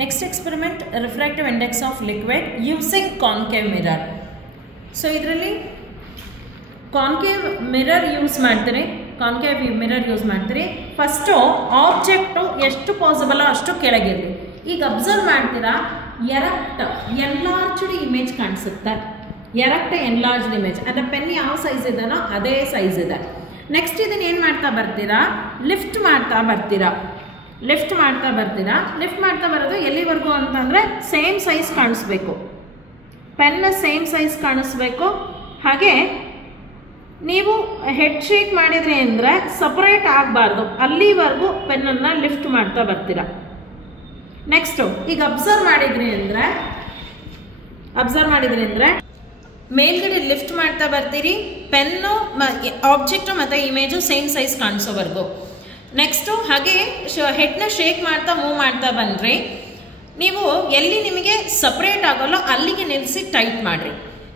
Next experiment, refractive index of liquid using concave mirror. So ಇದರಲ್ಲಿ concave mirror use ಮಾಡ್ತೀರಿ. concave mirror use ಮಾಡ್ತೀರಿ. First object ಎಷ್ಟು possible ಅಷ್ಟು ಕೆಳಗಿರಲಿ. ಈಗ observe ಮಾಡ್ತೀರಾ, ಎರಕ್ಟ್ ಎನ್ಲಾರ್ಜ್ಡ್ ಇಮೇಜ್ ಕಾಣಿಸುತ್ತೆ. ಎರಕ್ಟ್ ಎನ್ಲಾರ್ಜ್ಡ್ ಇಮೇಜ್, ಅದ ಪೆನ್ ಯಾವ ಸೈಜ್ ಇದೆನೋ ಅದೇ ಸೈಜ್ ಇದೆ. ನೆಕ್ಸ್ಟ್ ಇದನ್ನ ಏನು ಮಾಡ್ತಾ ಬರ್ತೀರಾ, ಲಿಫ್ಟ್ ಮಾಡ್ತಾ ಬರ್ತೀರಾ. ಲಿಫ್ಟ್ ಮಾಡ್ತಾ ಬರೋದು ಎಲ್ಲಿವರೆಗೂ ಅಂತಂದರೆ ಸೇಮ್ ಸೈಜ್ ಕಾಣಿಸ್ಬೇಕು, ಪೆನ್ ಸೇಮ್ ಸೈಜ್ ಕಾಣಿಸ್ಬೇಕು. ಹಾಗೆ ನೀವು ಹೆಡ್ ಶೇಕ್ ಮಾಡಿದ್ರಿ ಅಂದರೆ ಸಪರೇಟ್ ಆಗಬಾರ್ದು, ಅಲ್ಲಿವರೆಗೂ ಪೆನ್ನನ್ನು ಲಿಫ್ಟ್ ಮಾಡ್ತಾ ಬರ್ತೀರಾ. ನೆಕ್ಸ್ಟು ಈಗ ಅಬ್ಸರ್ವ್ ಮಾಡಿದ್ರಿ ಅಂದರೆ ಮೇಲ್ಗಡೆ ಲಿಫ್ಟ್ ಮಾಡ್ತಾ ಬರ್ತೀರಿ, ಪೆನ್ನು ಆಬ್ಜೆಕ್ಟು ಮತ್ತು ಇಮೇಜು ಸೇಮ್ ಸೈಜ್ ಕಾಣಿಸೋವರೆಗೂ. ನೆಕ್ಸ್ಟು ಹಾಗೆ ಹೆಡ್ನ ಶೇಕ್ ಮಾಡ್ತಾ ಮೂವ್ ಮಾಡ್ತಾ ಬಂದ್ರಿ, ನೀವು ಎಲ್ಲಿ ನಿಮಗೆ ಸಪ್ರೇಟ್ ಆಗೋಲ್ಲ ಅಲ್ಲಿಗೆ ನಿಲ್ಲಿಸಿ ಟೈಟ್ ಮಾಡಿರಿ.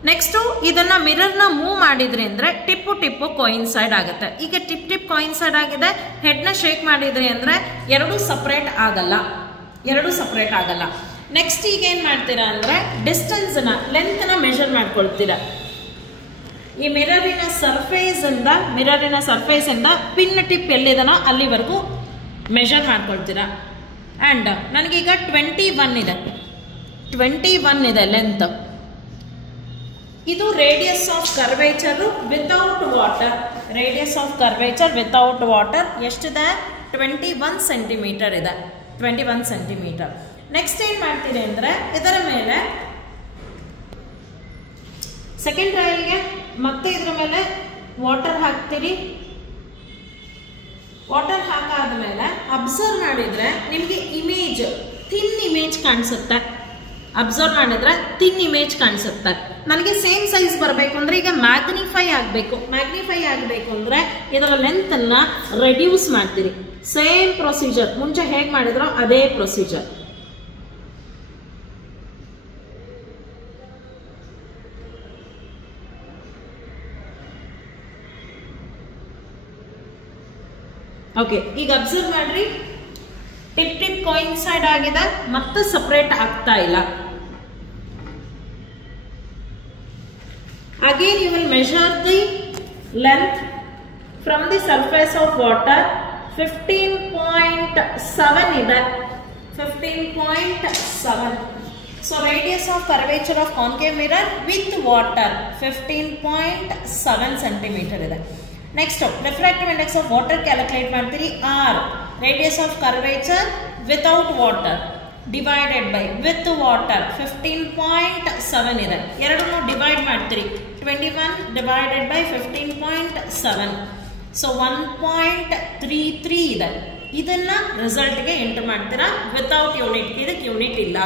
ನೆಕ್ಸ್ಟು ಇದನ್ನು ಮಿರರ್ನ ಮೂವ್ ಮಾಡಿದ್ರಿ ಅಂದರೆ ಟಿಪ್ಪು ಕೋಯಿನ್ಸೈಡ್ ಆಗುತ್ತೆ. ಈಗ ಟಿಪ್ ಕೋಯಿನ್ಸೈಡ್ ಆಗಿದೆ, ಹೆಡ್ನ ಶೇಕ್ ಮಾಡಿದ್ರಿ ಅಂದರೆ ಎರಡೂ ಸಪ್ರೇಟ್ ಆಗಲ್ಲ. ನೆಕ್ಸ್ಟ್ ಈಗ ಏನು ಮಾಡ್ತೀರಾ ಅಂದರೆ ಡಿಸ್ಟೆನ್ಸ್ನ ಲೆಂತ್ನ ಮೆಷರ್ ಮಾಡ್ಕೊಳ್ತೀರಾ. ಈ ಮಿರರಿನ ಸರ್ಫೇಸಿಂದ ಪಿನ್ ಟಿಪ್ ಎಲ್ಲಿದನೋ ಅಲ್ಲಿವರೆಗೂ ಮೆಷರ್ ಮಾಡ್ಕೊಳ್ತೀರಾ. ಆ್ಯಂಡ್ ನನಗೀಗ 21 ಇದೆ ಲೆಂತ್. ಇದು ರೇಡಿಯಸ್ ಆಫ್ ಕರ್ವೇಚರು ವಿತೌಟ್ ವಾಟರ್. ಎಷ್ಟಿದೆ? 21 ಸೆಂಟಿಮೀಟರ್ ಇದೆ. 21 ಸೆಂಟಿಮೀಟರ್. ನೆಕ್ಸ್ಟ್ ಏನು ಮಾಡ್ತೀರಿ ಅಂದರೆ ಇದರ ಮೇಲೆ ಸೆಕೆಂಡ್ ಟ್ರಯಲ್ಗೆ ಮತ್ತೆ ಇದರ ಮೇಲೆ ವಾಟರ್ ಹಾಕ್ತೀರಿ. ವಾಟರ್ ಹಾಕಾದ್ಮೇಲೆ ಅಬ್ಸರ್ವ್ ಮಾಡಿದರೆ ನಿಮಗೆ ಥಿನ್ ಇಮೇಜ್ ಕಾಣಿಸುತ್ತೆ. ನನಗೆ ಸೇಮ್ ಸೈಜ್ ಬರಬೇಕು ಅಂದರೆ ಈಗ ಮ್ಯಾಗ್ನಿಫೈ ಆಗಬೇಕು ಅಂದರೆ ಇದರ ಲೆಂತನ್ನು ರೆಡ್ಯೂಸ್ ಮಾಡ್ತೀರಿ. ಸೇಮ್ ಪ್ರೊಸೀಜರ್, ಮುಂಚೆ ಹೇಗೆ ಮಾಡಿದ್ರೋ ಅದೇ ಪ್ರೊಸೀಜರ್. ಓಕೆ, ಈಗ ಅಬ್ಸರ್ವ್ ಮಾಡ್ರಿ, ಟಿಪ್ ಕೋಯಿನ್ಸೈಡ್ ಆಗಿದೆ, ಮತ್ತೆ ಸಪರೇಟ್ ಆಗ್ತಾ ಇಲ್ಲ. Again you will measure the length from the surface of water. 15.7 ಇದೆ. 15.7. So radius of curvature of concave mirror with water 15.7 centimetre ಇದೆ. Next refractive index of water calculate ಮಾಡ್ತೀರಿ. R radius of curvature without water divided by with water 15.7 ಇದೆ. ಎರಡನ್ನೂ divide ಮಾಡ್ತೀರಿ. 21 divided by 15.7. So 1.33 ಇದೆ. ಇದನ್ನ ರಿಸಲ್ಟ್ಗೆ enter ಮಾಡ್ತೀರಾ without unit. ಇದಕ್ಕೆ unit ಇಲ್ಲ.